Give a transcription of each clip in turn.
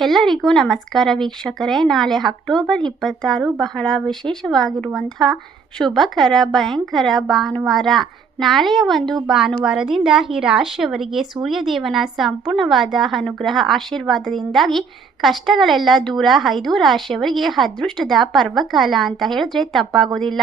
ಎಲ್ಲರಿಗೂ ನಮಸ್ಕಾರ ವೀಕ್ಷಕರೇ. ನಾಳೆ ಅಕ್ಟೋಬರ್ ಇಪ್ಪತ್ತಾರು ಬಹಳ ವಿಶೇಷವಾಗಿರುವಂತಹ ಶುಭಕರ, ಭಯಂಕರ ಭಾನುವಾರ. ನಾಳೆಯ ಒಂದು ಭಾನುವಾರದಿಂದ ಈ ರಾಶಿಯವರಿಗೆ ಸೂರ್ಯದೇವನ ಸಂಪೂರ್ಣವಾದ ಅನುಗ್ರಹ ಆಶೀರ್ವಾದದಿಂದಾಗಿ ಕಷ್ಟಗಳೆಲ್ಲ ದೂರ ಐದು ರಾಶಿಯವರಿಗೆ ಅದೃಷ್ಟದ ಪರ್ವಕಾಲ ಅಂತ ಹೇಳಿದ್ರೆ ತಪ್ಪಾಗೋದಿಲ್ಲ.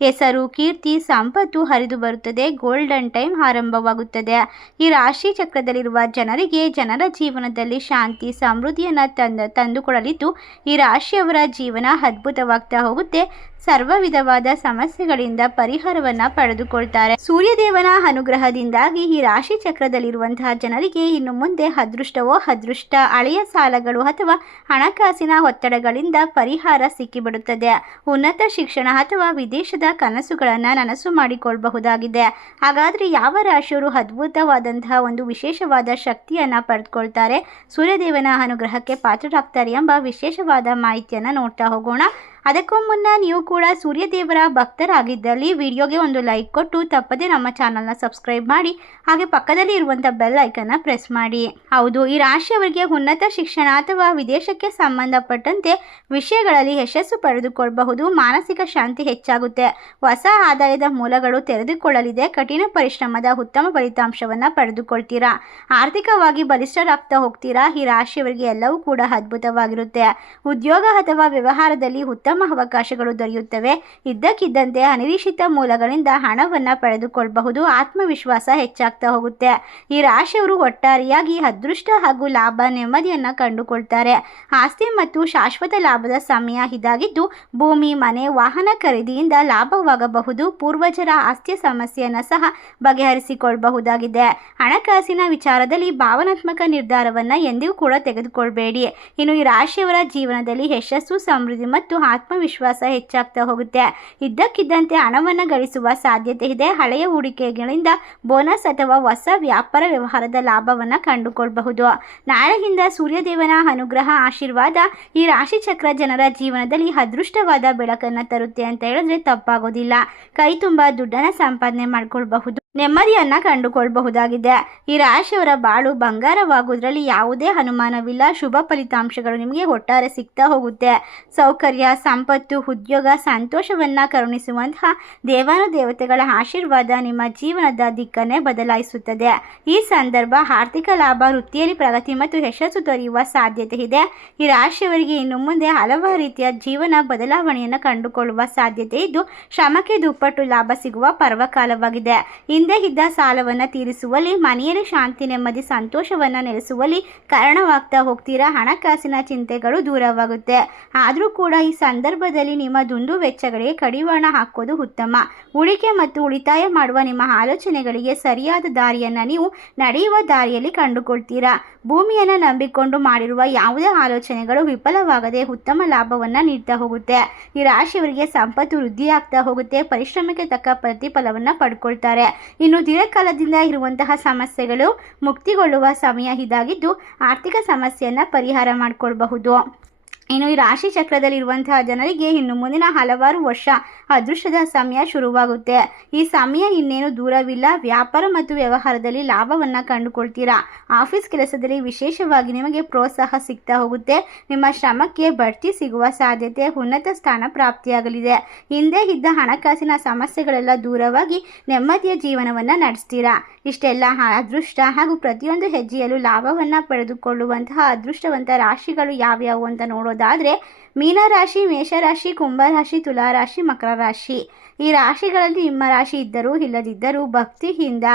ಹೆಸರು, ಕೀರ್ತಿ, ಸಂಪತ್ತು ಹರಿದು ಬರುತ್ತದೆ ಗೋಲ್ಡನ್ ಟೈಮ್ ಆರಂಭವಾಗುತ್ತದೆ. ಈ ರಾಶಿ ಚಕ್ರದಲ್ಲಿರುವ ಜನರಿಗೆ ಜನರ ಜೀವನದಲ್ಲಿ ಶಾಂತಿ, ಸಮೃದ್ಧಿಯನ್ನು ತಂದ, ತಂದುಕೊಡಲಿದ್ದು ಈ ರಾಶಿಯವರ ಜೀವನ ಅದ್ಭುತವಾಗ್ತಾ ಹೋಗುತ್ತೆ. ಸರ್ವ ವಿಧವಾದ ಸಮಸ್ಯೆಗಳಿಂದ ಪರಿಹಾರವನ್ನ ಪಡೆದುಕೊಳ್ತಾರೆ. ಸೂರ್ಯದೇವನ ಅನುಗ್ರಹದಿಂದಾಗಿ ಈ ರಾಶಿ ಚಕ್ರದಲ್ಲಿರುವಂತಹ ಜನರಿಗೆ ಇನ್ನು ಮುಂದೆ ಅದೃಷ್ಟವೋ ಅದೃಷ್ಟ ಹಳೆಯ ಸಾಲಗಳು ಅಥವಾ ಹಣಕಾಸಿನ ಒತ್ತಡಗಳಿಂದ ಪರಿಹಾರ ಸಿಕ್ಕಿಬಿಡುತ್ತದೆ. ಉನ್ನತ ಶಿಕ್ಷಣ ಅಥವಾ ವಿದೇಶದ ಕನಸುಗಳನ್ನು ನನಸು ಮಾಡಿಕೊಳ್ಳಬಹುದಾಗಿದೆ ಹಾಗಾದ್ರೆ ಯಾವ ರಾಶಿಯವರು ಅದ್ಭುತವಾದಂತಹ ಒಂದು ವಿಶೇಷವಾದ ಶಕ್ತಿಯನ್ನ ಪಡೆದುಕೊಳ್ತಾರೆ? ಸೂರ್ಯದೇವನ ಅನುಗ್ರಹಕ್ಕೆ ಪಾತ್ರರಾಗ್ತಾರೆ ಎಂಬ ವಿಶೇಷವಾದ ಮಾಹಿತಿಯನ್ನ ನೋಡ್ತಾ ಹೋಗೋಣ. ಅದಕ್ಕೂ ಮುನ್ನ ನೀವು ಕೂಡ ಸೂರ್ಯದೇವರ ಭಕ್ತರಾಗಿದ್ದಲ್ಲಿ ವಿಡಿಯೋಗೆ ಒಂದು ಲೈಕ್ ಕೊಟ್ಟು ತಪ್ಪದೇ ನಮ್ಮ ಚಾನಲ್ನ ಸಬ್ಸ್ಕ್ರೈಬ್ ಮಾಡಿ, ಹಾಗೆ ಪಕ್ಕದಲ್ಲಿ ಇರುವಂಥ ಬೆಲ್ ಐಕನ್ನ ಪ್ರೆಸ್ ಮಾಡಿ. ಹೌದು, ಈ ರಾಶಿಯವರಿಗೆ ಉನ್ನತ ಶಿಕ್ಷಣ ಅಥವಾ ವಿದೇಶಕ್ಕೆ ಸಂಬಂಧಪಟ್ಟಂತೆ ವಿಷಯಗಳಲ್ಲಿ ಯಶಸ್ಸು ಪಡೆದುಕೊಳ್ಳಬಹುದು, ಮಾನಸಿಕ ಶಾಂತಿ ಹೆಚ್ಚಾಗುತ್ತೆ. ಹೊಸ ಆದಾಯದ ಮೂಲಗಳು ತೆರೆದುಕೊಳ್ಳಲಿದೆ, ಕಠಿಣ ಪರಿಶ್ರಮದ ಉತ್ತಮ ಫಲಿತಾಂಶವನ್ನು ಪಡೆದುಕೊಳ್ತೀರಾ? ಆರ್ಥಿಕವಾಗಿ ಬಲಿಷ್ಠರಾಗ್ತಾ ಹೋಗ್ತೀರಾ? ಈ ರಾಶಿಯವರಿಗೆ ಎಲ್ಲವೂ ಕೂಡ ಅದ್ಭುತವಾಗಿರುತ್ತೆ. ಉದ್ಯೋಗ ಅಥವಾ ವ್ಯವಹಾರದಲ್ಲಿ ಉತ್ತಮ ಅವಕಾಶಗಳು ದೊರೆಯುತ್ತವೆ. ಇದ್ದಕ್ಕಿದ್ದಂತೆ ಅನಿರೀಕ್ಷಿತ ಮೂಲಗಳಿಂದ ಹಣವನ್ನು ಪಡೆದುಕೊಳ್ಳಬಹುದು ಆತ್ಮವಿಶ್ವಾಸ ಹೆಚ್ಚಾಗ್ತಾ ಹೋಗುತ್ತೆ. ಈ ರಾಶಿಯವರು ಒಟ್ಟಾರೆಯಾಗಿ ಅದೃಷ್ಟ ಹಾಗೂ ಲಾಭ ನೆಮ್ಮದಿಯನ್ನು ಕಂಡುಕೊಳ್ತಾರೆ. ಆಸ್ತಿ ಮತ್ತು ಶಾಶ್ವತ ಲಾಭದ ಸಮಯ ಇದಾಗಿದ್ದು, ಭೂಮಿ, ಮನೆ, ವಾಹನ ಖರೀದಿಯಿಂದ ಲಾಭವಾಗಬಹುದು. ಪೂರ್ವಜರ ಆಸ್ತಿಯ ಸಮಸ್ಯೆಯನ್ನು ಸಹ ಬಗೆಹರಿಸಿಕೊಳ್ಳಬಹುದಾಗಿದೆ ಹಣಕಾಸಿನ ವಿಚಾರದಲ್ಲಿ ಭಾವನಾತ್ಮಕ ನಿರ್ಧಾರವನ್ನು ಎಂದಿಗೂ ಕೂಡ ತೆಗೆದುಕೊಳ್ಳಬೇಡಿ ಇನ್ನು ಈ ರಾಶಿಯವರ ಜೀವನದಲ್ಲಿ ಯಶಸ್ಸು, ಸಮೃದ್ಧಿ ಮತ್ತು ಆತ್ಮವಿಶ್ವಾಸ ಹೆಚ್ಚಾಗ್ತಾ ಹೋಗುತ್ತೆ. ಇದ್ದಕ್ಕಿದ್ದಂತೆ ಹಣವನ್ನು ಗಳಿಸುವ ಸಾಧ್ಯತೆ ಇದೆ. ಹಳೆಯ ಹೂಡಿಕೆಗಳಿಂದ ಬೋನಸ್ ಅಥವಾ ಹೊಸ ವ್ಯಾಪಾರ ವ್ಯವಹಾರದ ಲಾಭವನ್ನು ಕಂಡುಕೊಳ್ಳಬಹುದು ನಾಳೆಯಿಂದ ಸೂರ್ಯದೇವನ ಅನುಗ್ರಹ, ಆಶೀರ್ವಾದ ಈ ರಾಶಿ ಚಕ್ರ ಜನರ ಜೀವನದಲ್ಲಿ ಅದೃಷ್ಟವಾದ ಬೆಳಕನ್ನು ತರುತ್ತೆ ಅಂತ ಹೇಳಿದ್ರೆ ತಪ್ಪಾಗೋದಿಲ್ಲ. ಕೈ ತುಂಬ ದುಡ್ಡನ್ನು ಸಂಪಾದನೆ ಮಾಡ್ಕೊಳ್ಬಹುದು. ನೆಮ್ಮದಿಯನ್ನ ಕಂಡುಕೊಳ್ಳಬಹುದಾಗಿದೆ ಈ ರಾಶಿಯವರ ಬಾಳು ಬಂಗಾರವಾಗುವುದರಲ್ಲಿ ಯಾವುದೇ ಅನುಮಾನವಿಲ್ಲ. ಶುಭ ಫಲಿತಾಂಶಗಳು ನಿಮಗೆ ಒಟ್ಟಾರೆ ಸಿಗ್ತಾ ಹೋಗುತ್ತೆ. ಸೌಕರ್ಯ, ಸಂಪತ್ತು, ಉದ್ಯೋಗ, ಸಂತೋಷವನ್ನು ಕರುಣಿಸುವಂತಹ ದೇವಾನುದೇವತೆಗಳ ಆಶೀರ್ವಾದ ನಿಮ್ಮ ಜೀವನದ ದಿಕ್ಕನ್ನೇ ಬದಲಾಯಿಸುತ್ತದೆ. ಈ ಸಂದರ್ಭ ಆರ್ಥಿಕ ಲಾಭ, ವೃತ್ತಿಯಲ್ಲಿ ಪ್ರಗತಿ ಮತ್ತು ಯಶಸ್ಸು ದೊರೆಯುವ ಸಾಧ್ಯತೆ ಇದೆ. ಈ ರಾಶಿಯವರಿಗೆ ಇನ್ನು ಮುಂದೆ ಹಲವಾರು ರೀತಿಯ ಜೀವನ ಬದಲಾವಣೆಯನ್ನು ಕಂಡುಕೊಳ್ಳುವ ಸಾಧ್ಯತೆ ಇದ್ದು, ಶ್ರಮಕ್ಕೆ ದುಪ್ಪಟ್ಟು ಲಾಭ ಸಿಗುವ ಪರ್ವಕಾಲವಾಗಿದೆ. ಹಿಂದೆ ಇದ್ದ ಸಾಲವನ್ನು ತೀರಿಸುವಲ್ಲಿ, ಮನೆಯಲ್ಲಿ ಶಾಂತಿ, ನೆಮ್ಮದಿ, ಸಂತೋಷವನ್ನು ನೆಲೆಸುವಲ್ಲಿ ಕಾರಣವಾಗ್ತಾ ಹೋಗ್ತೀರಾ? ಹಣಕಾಸಿನ ಚಿಂತೆಗಳು ದೂರವಾಗುತ್ತೆ. ಆದರೂ ಕೂಡ ಈ ಸಂದರ್ಭದಲ್ಲಿ ನಿಮ್ಮ ದುಂದು ವೆಚ್ಚಗಳಿಗೆ ಕಡಿವಾಣ ಹಾಕೋದು ಉತ್ತಮ. ಉಳಿಕೆ ಮತ್ತು ಉಳಿತಾಯ ಮಾಡುವ ನಿಮ್ಮ ಆಲೋಚನೆಗಳಿಗೆ ಸರಿಯಾದ ದಾರಿಯನ್ನು ನೀವು ನಡೆಯುವ ದಾರಿಯಲ್ಲಿ ಕಂಡುಕೊಳ್ತೀರಾ? ಭೂಮಿಯನ್ನು ನಂಬಿಕೊಂಡು ಮಾಡಿರುವ ಯಾವುದೇ ಆಲೋಚನೆಗಳು ವಿಫಲವಾಗದೆ ಉತ್ತಮ ಲಾಭವನ್ನು ನೀಡ್ತಾ ಹೋಗುತ್ತೆ. ಈ ರಾಶಿಯವರಿಗೆ ಸಂಪತ್ತು ವೃದ್ಧಿಯಾಗ್ತಾ ಹೋಗುತ್ತೆ. ಪರಿಶ್ರಮಕ್ಕೆ ತಕ್ಕ ಪ್ರತಿಫಲವನ್ನು ಪಡ್ಕೊಳ್ತಾರೆ. ಇನ್ನು ದೀರ್ಘಕಾಲದಿಂದ ಇರುವಂತಹ ಸಮಸ್ಯೆಗಳು ಮುಕ್ತಿಗೊಳ್ಳುವ ಸಮಯ ಇದಾಗಿದ್ದು ಆರ್ಥಿಕ ಸಮಸ್ಯೆಯನ್ನು ಪರಿಹಾರ ಮಾಡಿಕೊಳ್ಬಹುದು. ಇನ್ನು ಈ ರಾಶಿ ಚಕ್ರದಲ್ಲಿರುವಂತಹ ಜನರಿಗೆ ಇನ್ನು ಮುಂದಿನ ಹಲವಾರು ವರ್ಷ ಅದೃಷ್ಟದ ಸಮಯ ಶುರುವಾಗುತ್ತೆ. ಈ ಸಮಯ ಇನ್ನೇನು ದೂರವಿಲ್ಲ. ವ್ಯಾಪಾರ ಮತ್ತು ವ್ಯವಹಾರದಲ್ಲಿ ಲಾಭವನ್ನು ಕಂಡುಕೊಳ್ತೀರಾ? ಆಫೀಸ್ ಕೆಲಸದಲ್ಲಿ ವಿಶೇಷವಾಗಿ ನಿಮಗೆ ಪ್ರೋತ್ಸಾಹ ಸಿಗ್ತಾ ಹೋಗುತ್ತೆ. ನಿಮ್ಮ ಶ್ರಮಕ್ಕೆ ಬಡ್ತಿ ಸಿಗುವ ಸಾಧ್ಯತೆ ಉನ್ನತ ಸ್ಥಾನ ಪ್ರಾಪ್ತಿಯಾಗಲಿದೆ. ಹಿಂದೆ ಇದ್ದ ಹಣಕಾಸಿನ ಸಮಸ್ಯೆಗಳೆಲ್ಲ ದೂರವಾಗಿ ನೆಮ್ಮದಿಯ ಜೀವನವನ್ನು ನಡೆಸ್ತೀರಾ? ಇಷ್ಟೆಲ್ಲ ಅದೃಷ್ಟ ಹಾಗೂ ಪ್ರತಿಯೊಂದು ಹೆಜ್ಜೆಯಲ್ಲೂ ಲಾಭವನ್ನು ಪಡೆದುಕೊಳ್ಳುವಂತಹ ಅದೃಷ್ಟವಂತ ರಾಶಿಗಳು ಯಾವ್ಯಾವು ಅಂತ ನೋಡೋದಾದರೆ ಮೀನರಾಶಿ, ಮೇಷರಾಶಿ, ಕುಂಭರಾಶಿ, ತುಲಾರಾಶಿ ಮಕರ ರಾಶಿ ಈ ರಾಶಿಗಳಲ್ಲಿ ನಿಮ್ಮ ರಾಶಿ ಇದ್ದರೂ ಇಲ್ಲದಿದ್ದರೂ ಭಕ್ತಿಯಿಂದ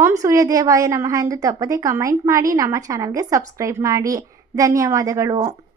ಓಂ ಸೂರ್ಯದೇವಾಯ ನಮಃ ಎಂದು ತಪ್ಪದೆ ಕಮೆಂಟ್ ಮಾಡಿ, ನಮ್ಮ ಚಾನಲ್ಗೆ ಸಬ್ಸ್ಕ್ರೈಬ್ ಮಾಡಿ. ಧನ್ಯವಾದಗಳು.